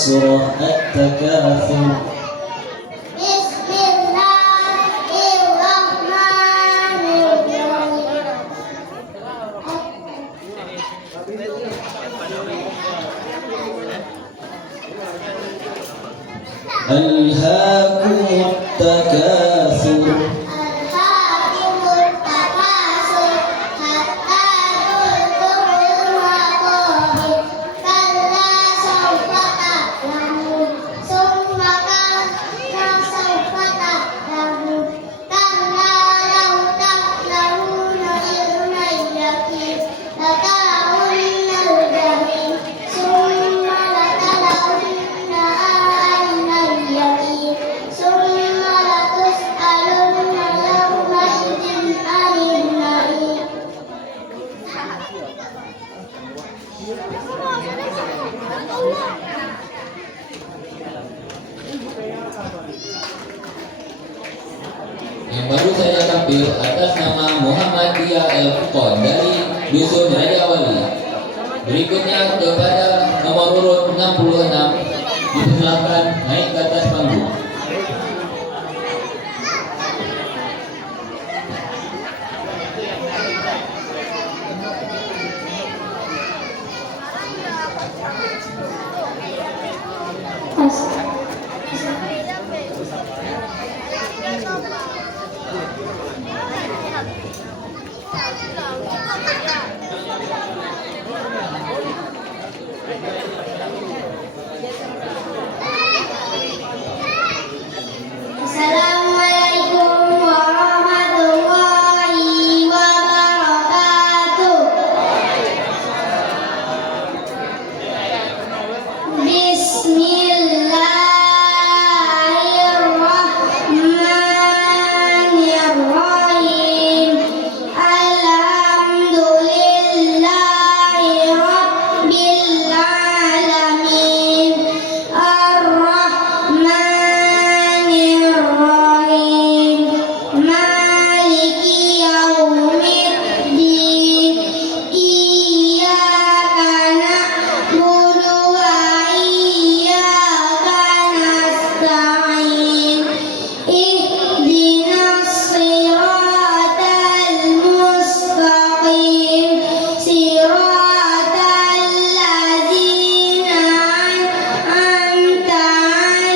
surah At-Takatsur. Alhaakumut takatsur. Yang baru saya tampil atas nama Muhammadiyah El-Furqon dari Dusun Rajawali. Berikutnya kepada nomor urut 66 dipersilakan naik ke atas panggung. Assalamualaikum warahmatullahi wabarakatuh. Bismillahirrahmanirrahim. Alhamdulillahi rabbil alamin. Ar-Rahmanirrahim. Maliki yaumiddin. Iyyaka na'budu wa iyyaka nasta'in. Ihdinas siratal mustaqim. Siratal ladzina an'amta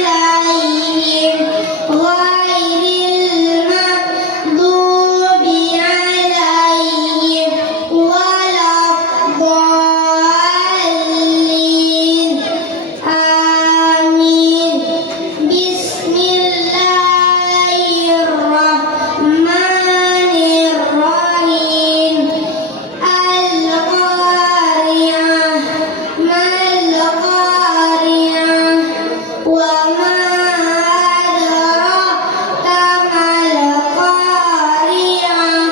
'alaihim ghairil maghdubi 'alaihim waladdallin. Amin. Bismillahirrahmanirrahim. Al-Qari'ah. Mal-Qari'ah. Wa ma adraka mal-Qari'ah.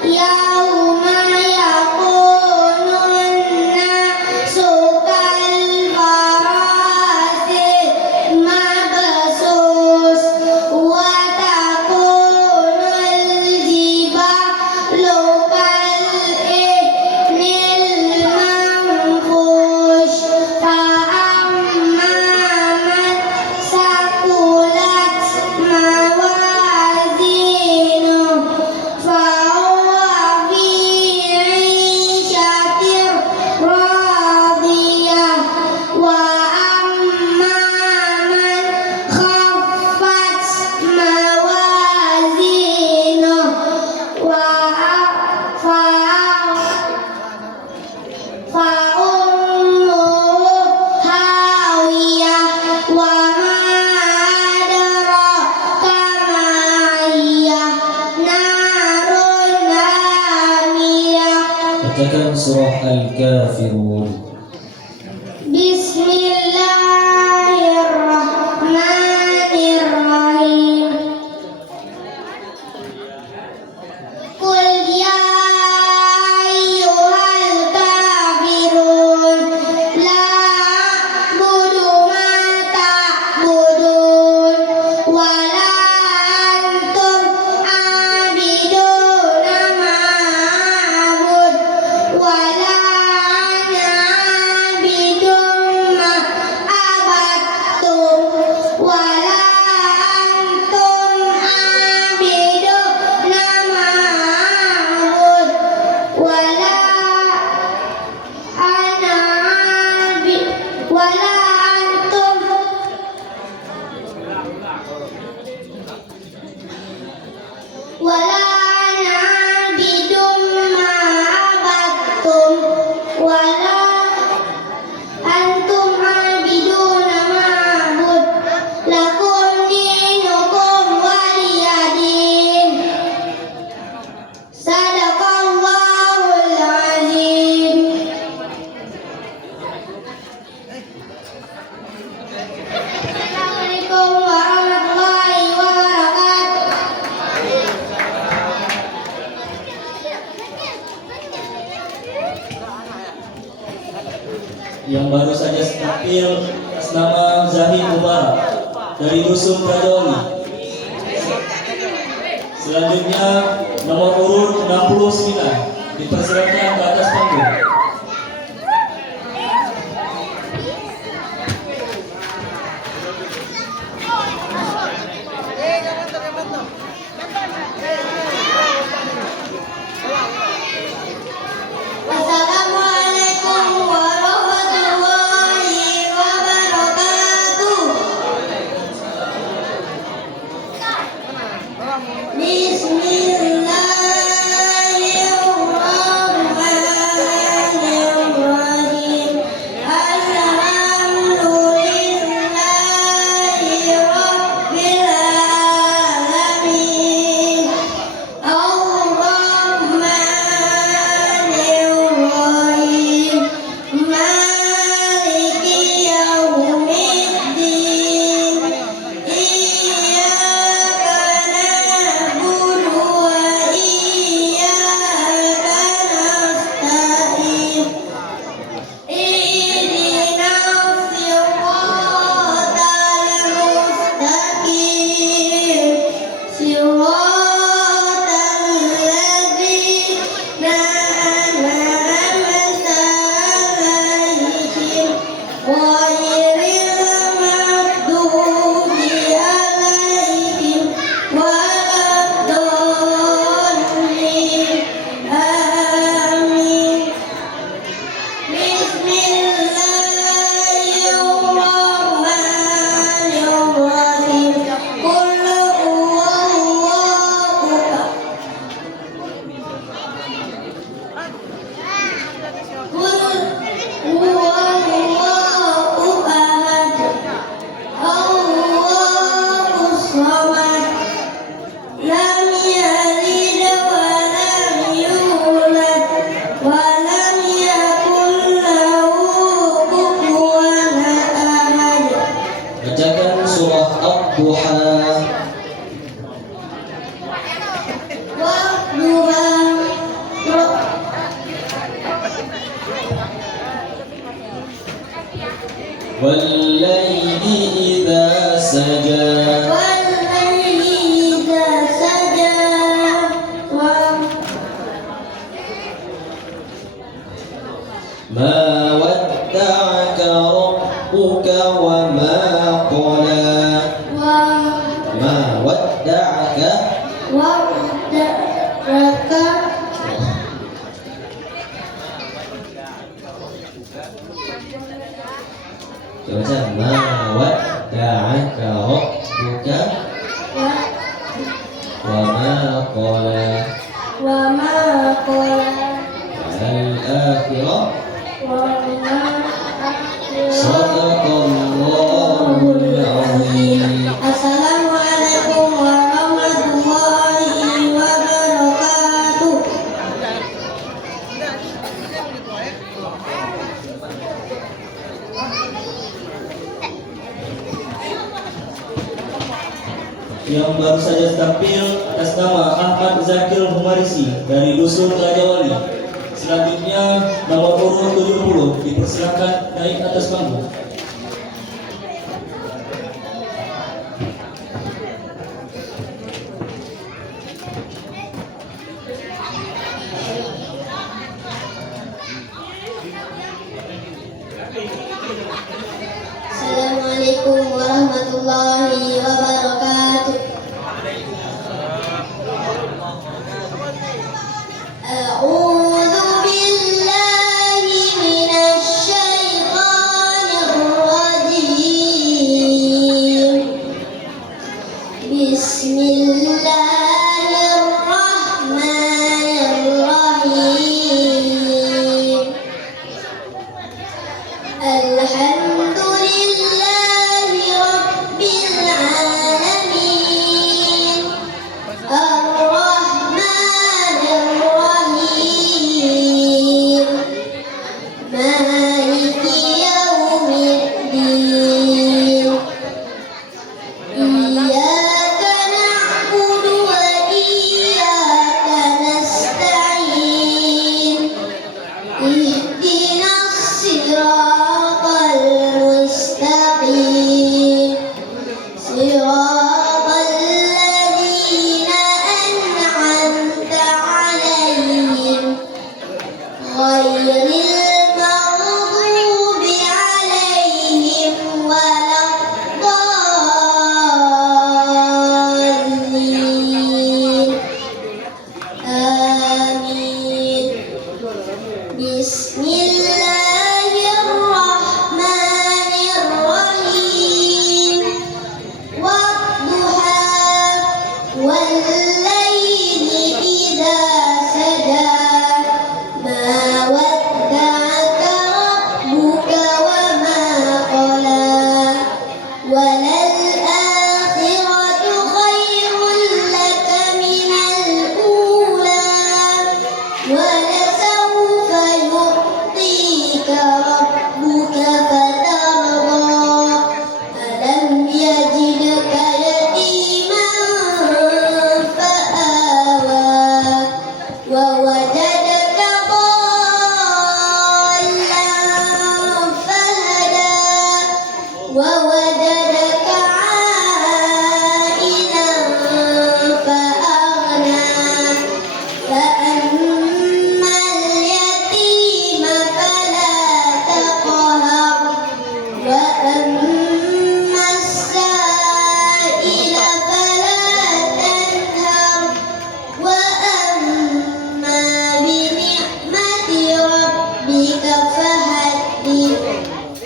Yauma yakunun nasu kal-farasil mabsus wa takunul jibalu kal-ihnil manfush. Fa'amma man saqulat mawazinuhu fahuwa fi 'ishatin radiyah. Wa amma man khaffat mawazinuhu fa ummuhu hawiyah. Wa ma adraka ma hiyah. Narun hamiyah. Bacakan surah Al-Kafirun. Bismillahirrahmanirrahim. Qul ya ayyuhal kafirun la a'budu ma ta'budun wa la antum 'abiduna ma a'bud wa la ana wala na'budum ma'abattum wala antum abiduna ma'bud lakum dinukum waliyadin. Sadaqallahul azim. Assalamualaikum warahmatullahi wabarakatuh. Yang baru saja tampil atas nama Zahid Mubarak dari Dusun Rajawali. Selanjutnya nomor urut 69 dipersilakan ke atas panggung. Assalamualaikum warahmatullahi wabarakatuh. Bismillahirrahmanirrahim. Alhamdulillahi rabbil alamin. Ar-Rahmanir-Rahim. Maliki yaumiddin. Iyyaka na'budu wa iyyaka nasta'in. Ihdinas siratal mustaqim. Siratal ladzina an'amta 'alaihim ghairil maghdubi 'alaihim waladdallin. Amin. Bismillahirrahmanirrahim. Qul huwallahu ahad. Qul huwallahu ahad. Allahus samad. Lam yalid wa lam yulad wa lam yakul lahu kufuwan ahad. Bacakan surah Ad-Duha. Wadduha. Wal-laili idza saja. Wal-laili idza saja. Ma wadda'aka rabbuka wa ma qala. Ma wadda'aka. Wadda'aka. Coba ma wadda'aka rabbuka wa ma qala. Wa ma qala. Al-akhirah. Wa ma Sadaqallahul azim. Assalamualaikum warahmatullahi wabarakatuh. Yang baru saja tampil atas nama Ahmad Zakir Humarisi dari Dusun Rajawali. Selanjutnya nomor urut 70 dipersilakan naik atas panggung. Assalamualaikum warahmatullahi wabarakatuh. A'udzu billahi minasy syaithanir rajim. Bismillahirrahmanirrahim.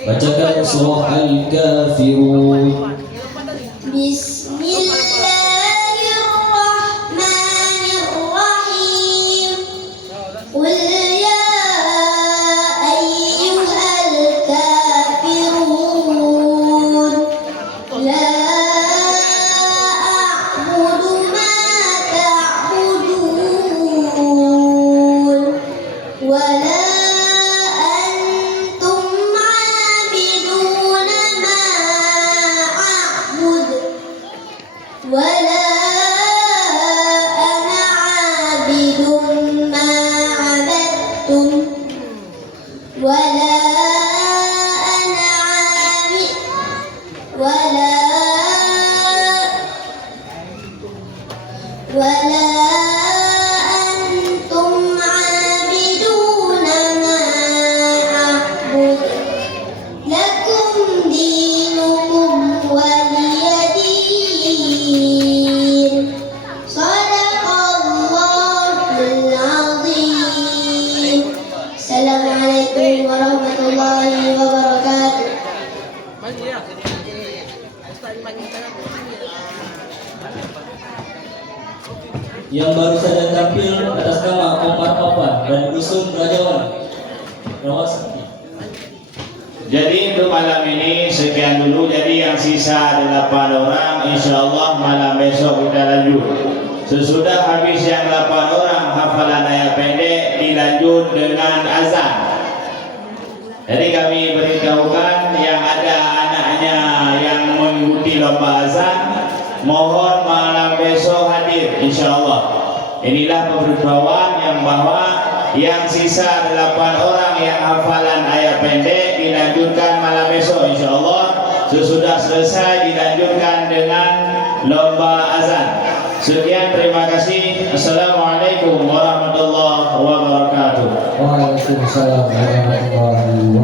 Bacakan surah Al-Kafirun. Bismillahirrahmanirrahim. Qul ya ayyuhal kafirun la a'budu ma ta'budun wa la ولا أنا عابد ما عبدتم ولا أنا عابد ولا أنتم عابدون ما أعبد لكم دينكم ولي دين. Sadaqallahul azim. Assalamualaikum warahmatullahi wabarakatuh. Yang baru saja tampil atas nama Omar Opan dari Dusun Rajawali. Rawasati. Jadi untuk malam ini sekian dulu. Jadi yang sisa 8 orang, insya Allah malam besok kita lanjut. Sesudah habis yang 8 orang hafalan ayat pendek, dilanjut dengan azan. Jadi kami beritahukan yang ada anaknya yang mengikuti lomba azan, mohon malam besok hadir insya Allah. Inilah pemberitahuan yang bahwa yang sisa 8 orang yang hafalan ayat pendek dilanjutkan malam besok insya Allah. Sesudah selesai dilanjutkan dengan lomba azan. Sekian, terima kasih. Assalamualaikum warahmatullahi wabarakatuh. Waalaikumsalam warahmatullahi wabarakatuh.